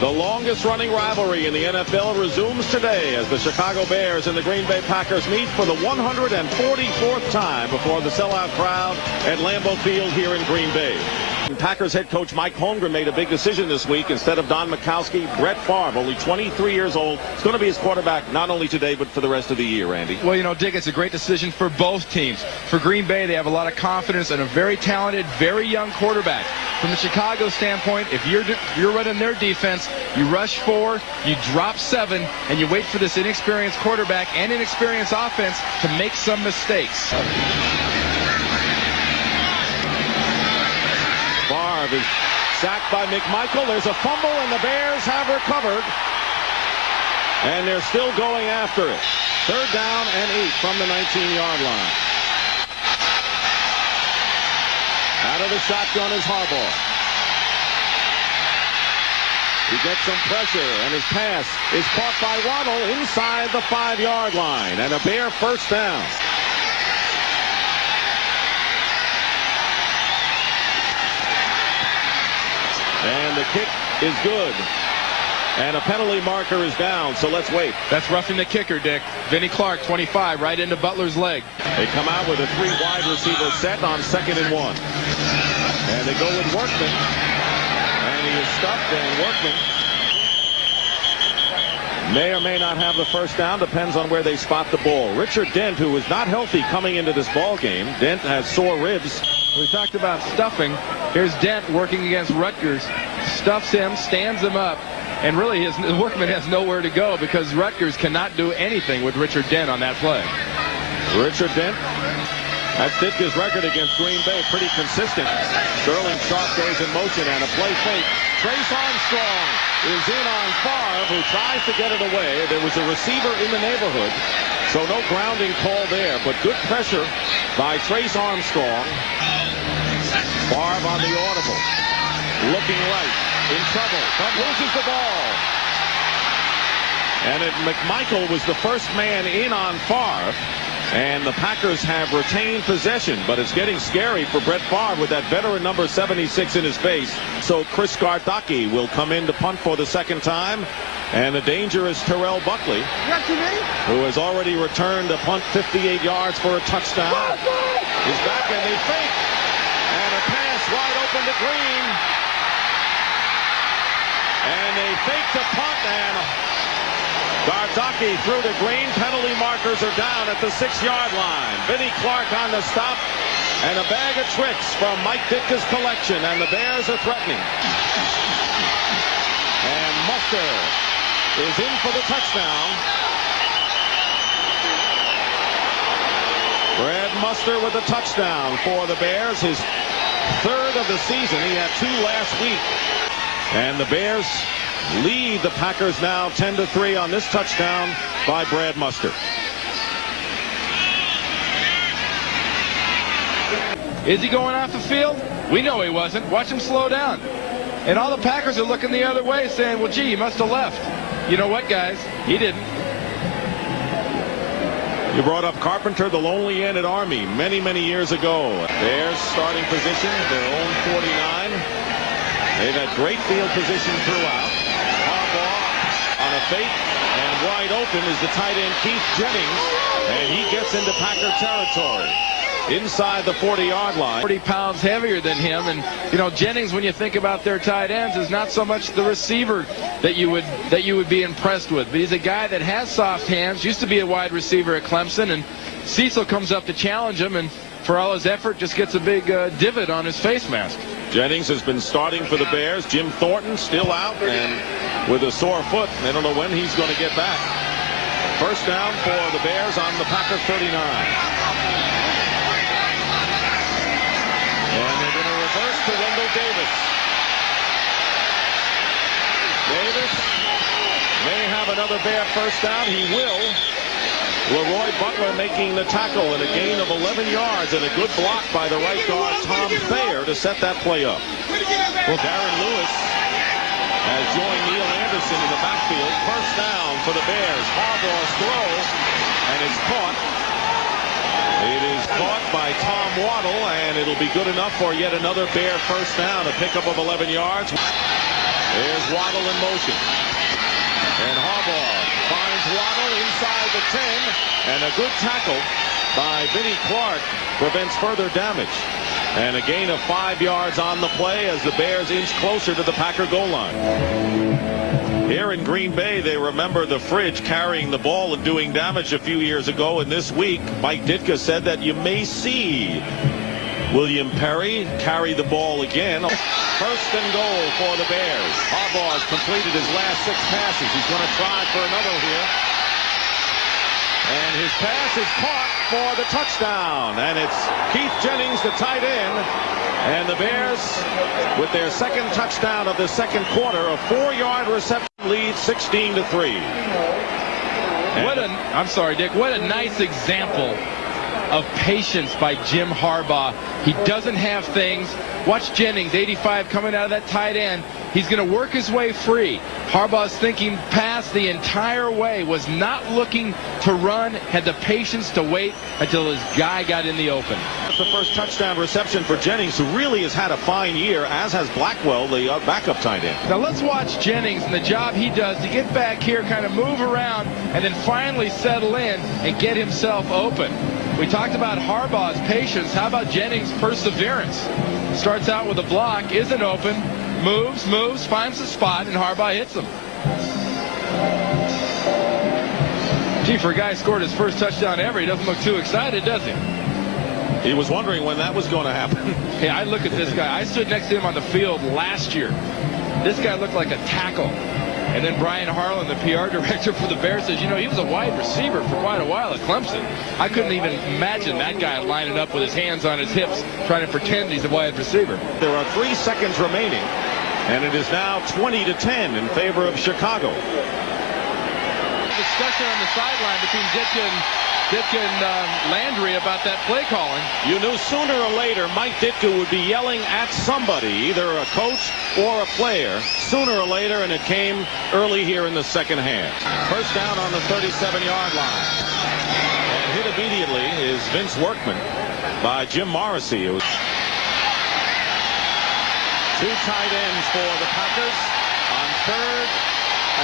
The longest-running rivalry in the NFL resumes today as the Chicago Bears and the Green Bay Packers meet for the 144th time before the sellout crowd at Lambeau Field here in Green Bay. Packers head coach Mike Holmgren made a big decision this week. Instead of Don Majkowski, Brett Favre, only 23 years old, is going to be his quarterback not only today but for the rest of the year, Randy. Well, you know, Dick, it's a great decision for both teams. For Green Bay, they have a lot of confidence in a very talented, very young quarterback. From the Chicago standpoint, if you're running their defense, you rush 4, you drop 7, and you wait for this inexperienced quarterback and inexperienced offense to make some mistakes. Favre is sacked by McMichael. There's a fumble, and the Bears have recovered. And they're still going after it. 3rd down and 8 from the 19-yard line. Out of the shotgun is Harbaugh. He gets some pressure, and his pass is caught by Waddle inside the 5-yard line. And a Bear first down. And the kick is good. And a penalty marker is down, so let's wait. That's roughing the kicker, Dick. Vinnie Clark, 25, right into Butler's leg. They come out with a 3 wide receiver set on 2nd and 1. And they go with Workman. And he is stuffed, and Workman may or may not have the first down. Depends on where they spot the ball. Richard Dent, who was not healthy coming into this ball game. Dent has sore ribs. We talked about stuffing. Here's Dent working against Rutgers. Stuffs him, stands him up. And really, Workman has nowhere to go because Rutgers cannot do anything with Richard Dent on that play. Richard Dent, that's Ditka's record against Green Bay, pretty consistent. Sterling Sharp goes in motion and a play fake. Trace Armstrong is in on Favre, who tries to get it away. There was a receiver in the neighborhood, so no grounding call there, but good pressure by Trace Armstrong. Favre on the audible, looking right. In trouble, but loses the ball. And McMichael was the first man in on Favre. And the Packers have retained possession, but it's getting scary for Brett Favre with that veteran number 76 in his face. So Chris Gardocki will come in to punt for the 2nd time. And the dangerous Terrell Buckley, who has already returned a punt 58 yards for a touchdown, is back, and they fake. And a pass wide open to Green. And they fake the punt, and Gardocki through to Green. Penalty markers are down at the 6-yard line. Vinnie Clark on the stop, and a bag of tricks from Mike Ditka's collection, and the Bears are threatening. And Muster is in for the touchdown. Brad Muster with a touchdown for the Bears, his 3rd of the season. He had 2 last week. And the Bears lead the Packers now 10-3 on this touchdown by Brad Muster. Is he going off the field? We know he wasn't. Watch him slow down. And all the Packers are looking the other way saying, well, gee, he must have left. You know what, guys? He didn't. You brought up Carpenter, the lonely end at Army, many, many years ago. Bears starting position, their own 49. They've had great field position throughout. Harbaugh on a fake, and wide open is the tight end Keith Jennings, and he gets into Packer territory inside the 40-yard line. 40 pounds heavier than him, and you know, Jennings, when you think about their tight ends, is not so much the receiver that you would be impressed with, but he's a guy that has soft hands, used to be a wide receiver at Clemson, and Cecil comes up to challenge him, and for all his effort, just gets a big divot on his face mask. Jennings has been starting for the Bears. Jim Thornton still out and with a sore foot. They don't know when he's going to get back. First down for the Bears on the Packers 39. And they're going to reverse to Wendell Davis. Davis may have another Bear first down. He will. Leroy Butler making the tackle and a gain of 11 yards and a good block by the right guard Tom Thayer to set that play up. Well, Darren Lewis has joined Neil Anderson in the backfield. First down for the Bears. Harbaugh's throw, and it's caught. It is caught by Tom Waddle, and it'll be good enough for yet another Bear first down, a pickup of 11 yards. There's Waddle in motion. And Harbaugh finds Waddle inside the 10. And a good tackle by Vinnie Clark prevents further damage. And a gain of 5 yards on the play as the Bears inch closer to the Packer goal line. Here in Green Bay, they remember the Fridge carrying the ball and doing damage a few years ago. And this week, Mike Ditka said that you may see William Perry carry the ball again. First and goal for the Bears. Harbaugh has completed his last 6 passes. He's going to try for another here. And his pass is caught for the touchdown. And it's Keith Jennings, the tight end. And the Bears, with their second touchdown of the second quarter, a 4-yard reception lead, 16-3. I'm sorry, Dick. What a nice example of patience by Jim Harbaugh. He doesn't have things. Watch Jennings, 85, coming out of that tight end. He's going to work his way free. Harbaugh's thinking pass the entire way, was not looking to run, had the patience to wait until his guy got in the open. That's the first touchdown reception for Jennings, who really has had a fine year, as has Blackwell, the backup tight end. Now let's watch Jennings and the job he does to get back here, kind of move around, and then finally settle in and get himself open. We talked about Harbaugh's patience. How about Jennings' perseverance? Starts out with a block, isn't open, moves, finds the spot, and Harbaugh hits him. Gee, for a guy who scored his first touchdown ever, he doesn't look too excited, does he? He was wondering when that was going to happen. Hey, I look at this guy. I stood next to him on the field last year. This guy looked like a tackle. And then Brian Harlan, the PR director for the Bears, says, you know, he was a wide receiver for quite a while at Clemson. I couldn't even imagine that guy lining up with his hands on his hips, trying to pretend he's a wide receiver. There are 3 seconds remaining, and it is now 20-10 in favor of Chicago. Discussion on the sideline between Ditka and Landry about that play calling. You knew sooner or later Mike Ditka would be yelling at somebody, either a coach or a player, sooner or later, and it came early here in the second half. First down on the 37-yard line. And hit immediately is Vince Workman by Jim Morrissey. 2 tight ends for the Packers on 3rd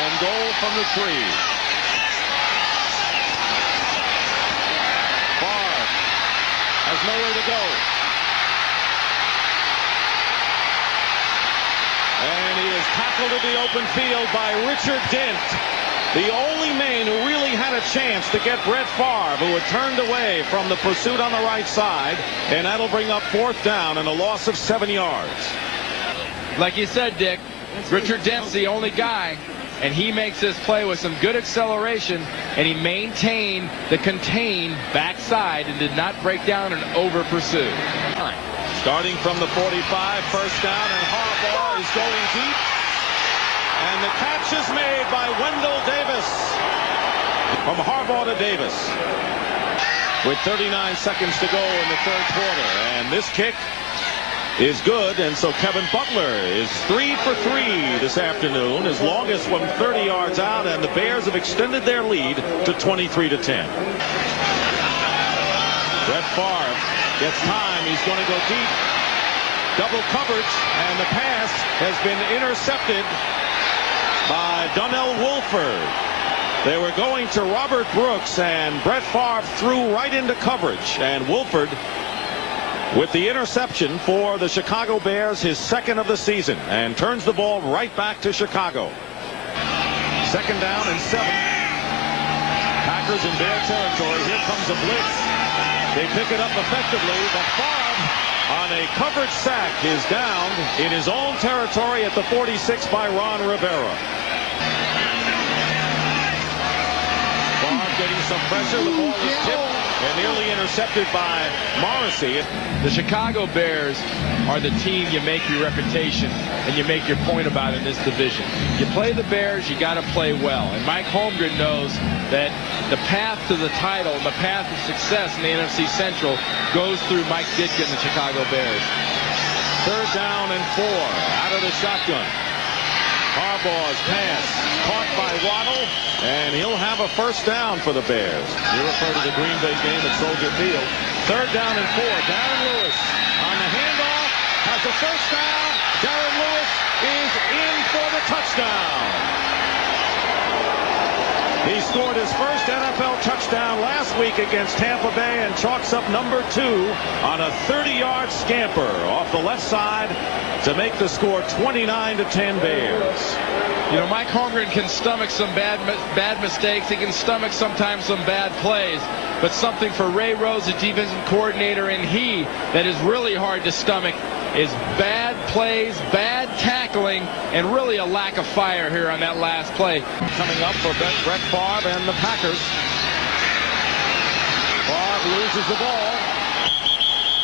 and goal from the 3. Has nowhere to go. And he is tackled in the open field by Richard Dent, the only man who really had a chance to get Brett Favre, who had turned away from the pursuit on the right side. And that'll bring up 4th down and a loss of 7 yards. Like you said, Dick, Richard Dent's the only guy. And he makes this play with some good acceleration, and he maintained the contained backside and did not break down and over pursue. Starting from the 45, first down, and Harbaugh is going deep. And the catch is made by Wendell Davis. From Harbaugh to Davis. With 39 seconds to go in the 3rd quarter. And this kick is good, and so Kevin Butler is 3 for 3 this afternoon, his longest from 30 yards out, and the Bears have extended their lead to 23-10. Brett Favre gets time. He's going to go deep. Double coverage, and the pass has been intercepted by Donnell Wolford. They were going to Robert Brooks, and Brett Favre threw right into coverage, and Wolford with the interception for the Chicago Bears, his 2nd of the season, and turns the ball right back to Chicago. 2nd down and 7. Packers in Bear territory. Here comes a blitz. They pick it up effectively, but Favre on a coverage sack is down in his own territory at the 46 by Ron Rivera. Favre getting some pressure. The ball is tipped and nearly intercepted by Morrissey. The Chicago Bears are the team you make your reputation and you make your point about in this division. You play the Bears, you got to play well. And Mike Holmgren knows that the path to the title and the path to success in the NFC Central goes through Mike Ditka and the Chicago Bears. 3rd down and 4 out of the shotgun. Harbaugh's pass caught by Waddle, and he'll have a first down for the Bears. You refer to the Green Bay game at Soldier Field. 3rd down and 4. Darren Lewis on the handoff has a first down. Darren Lewis is in for the touchdown. He scored his first NFL touchdown last week against Tampa Bay and chalks up number 2 on a 30-yard scamper off the left side to make the score 29-10 Bears. You know, Mike Holmgren can stomach some bad mistakes. He can stomach sometimes some bad plays. But something for Ray Rose, the defensive coordinator, and he that is really hard to stomach is bad plays, bad tackling, and really a lack of fire here on that last play. Coming up for Brett Favre and the Packers. Favre loses the ball,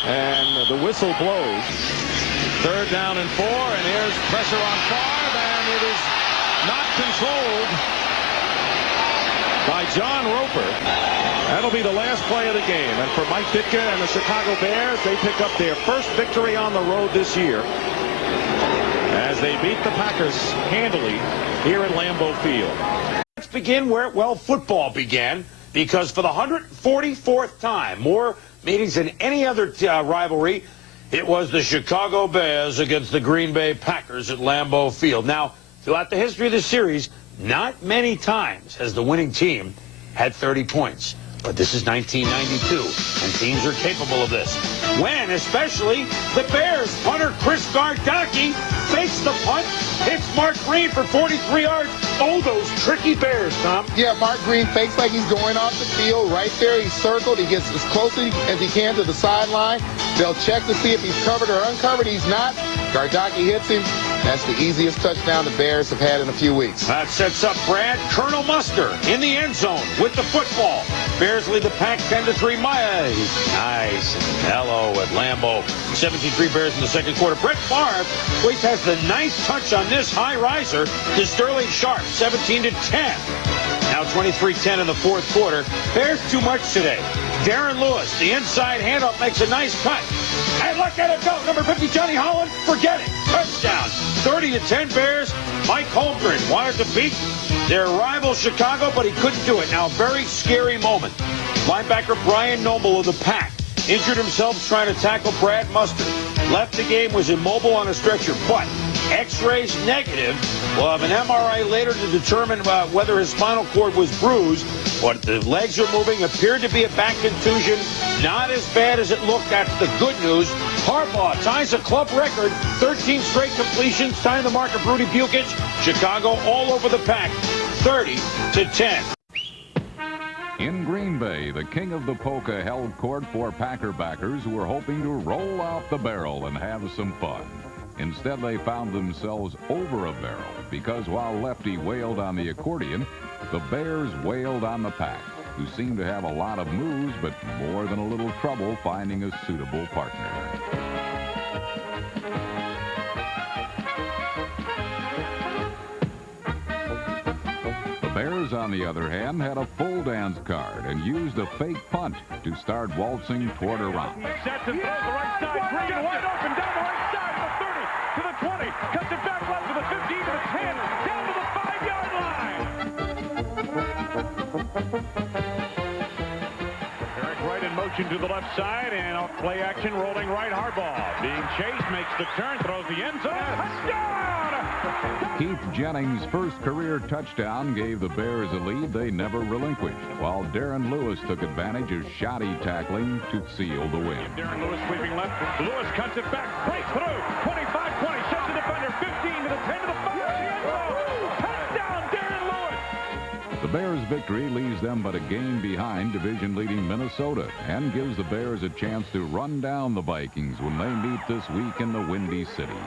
and the whistle blows. 3rd down and 4, and here's pressure on Favre, and it is not controlled by John Roper. That'll be the last play of the game. And for Mike Ditka and the Chicago Bears, they pick up their first victory on the road this year as they beat the Packers handily here at Lambeau Field. Let's begin where, well, football began, because for the 144th time, more meetings than any other rivalry, it was the Chicago Bears against the Green Bay Packers at Lambeau Field. Now, throughout the history of the series, not many times has the winning team had 30 points. But this is 1992, and teams are capable of this. When, especially, the Bears punter Chris Gardocki fakes the punt, hits Mark Green for 43 yards. Oh, those tricky Bears, Tom. Yeah, Mark Green fakes like he's going off the field. Right there, he's circled. He gets as close as he can to the sideline. They'll check to see if he's covered or uncovered. He's not. Gardocki hits him. That's the easiest touchdown the Bears have had in a few weeks. That sets up Brad Colonel Muster in the end zone with the football. Bears lead the pack 10-3. Maya, he's nice and mellow at Lambeau. 17-3 Bears in the second quarter. Brett Favre, Waits has the nice touch on this high riser to Sterling Sharp, 17-10. Now 23-10 in the fourth quarter. Bears too much today. Darren Lewis, the inside handoff, makes a nice cut. And look at it go. Number 50, Johnny Holland. Forget it. Touchdown. 30-10 Bears. Mike Holmgren wanted to beat their rival Chicago, but he couldn't do it. Now, a very scary moment. Linebacker Brian Noble of the Pack injured himself trying to tackle Brad Mustard. Left the game, was immobile on a stretcher, but X-rays negative. We'll have an MRI later to determine whether his spinal cord was bruised, but the legs are moving. Appeared to be a back contusion. Not as bad as it looked. That's the good news. Harbaugh ties a club record. 13 straight completions, tying the mark of Rudy Bukic. Chicago all over the pack, 30-10. In Green Bay, the king of the polka held court for Packer backers who were hoping to roll out the barrel and have some fun. Instead, they found themselves over a barrel because while Lefty wailed on the accordion, the Bears wailed on the Pack, who seemed to have a lot of moves but more than a little trouble finding a suitable partner. The Bears, on the other hand, had a full dance card and used a fake punt to start waltzing toward a round. Sets and throws the right side. Green wide open down the right side to the 30, to the 20. Cuts it back left to the 15, to the 10, down to the 5-yard line. Eric Wright in motion to the left side, and off play action, rolling right. Harbaugh being chased, makes the turn, throws the end zone. Touchdown! Keith Jennings' first career touchdown gave the Bears a lead they never relinquished, while Darren Lewis took advantage of shoddy tackling to seal the win. Darren Lewis sweeping left. Lewis cuts it back, breaks through. 25-20, sets the defender. 15 to the 10 to the 5. Touchdown, Darren Lewis! The Bears' victory leaves them but a game behind division-leading Minnesota and gives the Bears a chance to run down the Vikings when they meet this week in the Windy City.